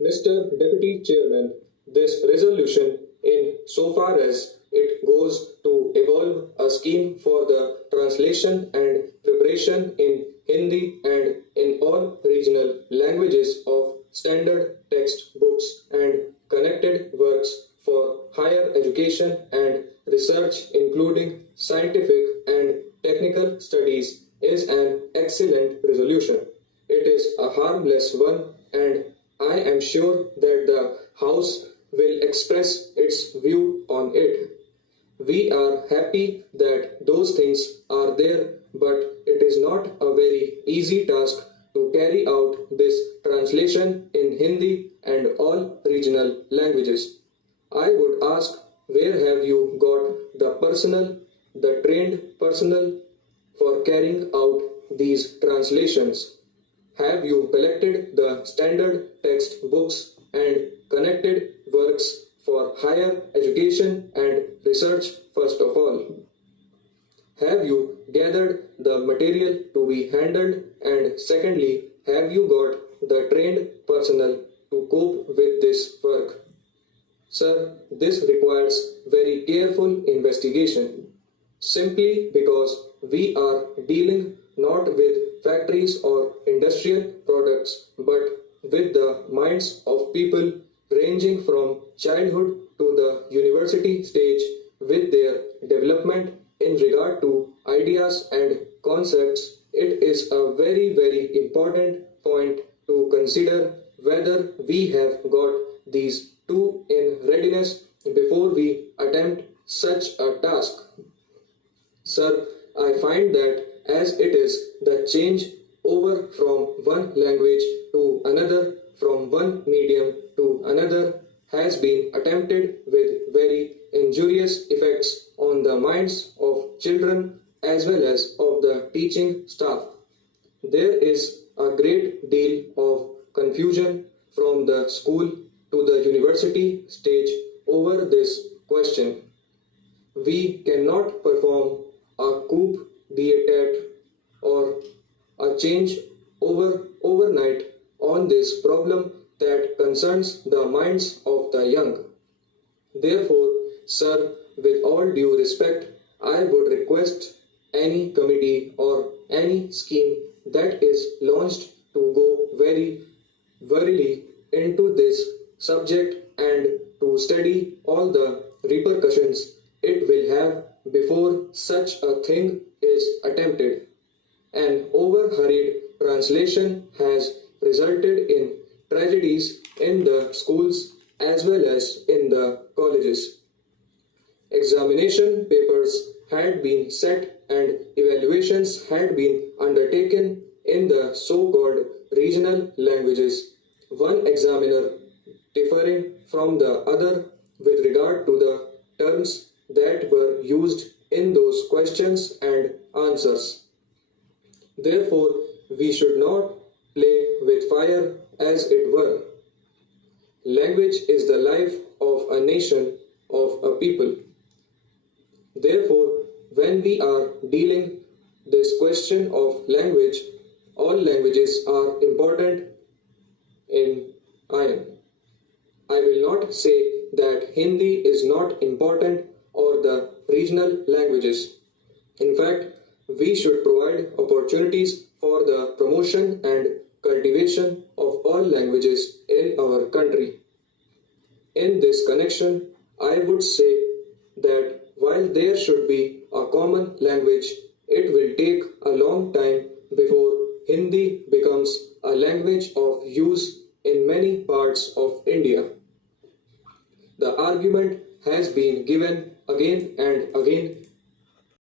Mr. Deputy Chairman, this resolution, in so far as it goes to evolve a scheme for the translation and preparation in Hindi and in all regional languages of standard textbooks and connected works for higher education and research, including scientific and technical studies, is an excellent resolution. It is a harmless one, and I am sure that the House will express its view on it. We are happy that those things are there, but it is not a very easy task to carry out this translation in Hindi and all regional languages. I would ask, where have you got the personnel, the trained personnel for carrying out these translations? Have you collected the standard textbooks and connected works for higher education and research first of all? Have you gathered the material to be handled, and secondly, have you got the trained personnel to cope with this work? Sir, this requires very careful investigation. Simply because we are dealing not with factories or industrial products, but with the minds of people ranging from childhood to the university stage, with their development in regard to ideas and concepts. It is a very important point to consider whether we have got these two in readiness before we attempt such a task. Sir, I find that as it is the change over from one language to another, from one medium to another, has been attempted with very injurious effects on the minds of children as well as of the teaching staff. There is a great deal of confusion from the school to the university stage over this question. We cannot perform a coup d'etat or a change overnight on this problem that concerns the minds of the young. Therefore, sir, with all due respect, I would request any committee or any scheme that is launched to go very thoroughly into this subject and to study all the repercussions it will have before such a thing is attempted. An over-hurried translation has resulted in tragedies in the schools as well as in the colleges. Examination papers had been set and evaluations had been undertaken in the so-called regional languages, one examiner differing from the other with regard to the terms that were used in those questions and answers. Therefore, we should not play with fire as it were. Language is the life of a nation, of a people. Therefore, when we are dealing this question of language, all languages are important in iron. I will not say that Hindi is not important or the regional languages. In fact, we should provide opportunities for the promotion and cultivation of all languages in our country. In this connection, I would say that while there should be a common language, it will take a long time before Hindi becomes a language of use in many parts of India. The argument has been given again and again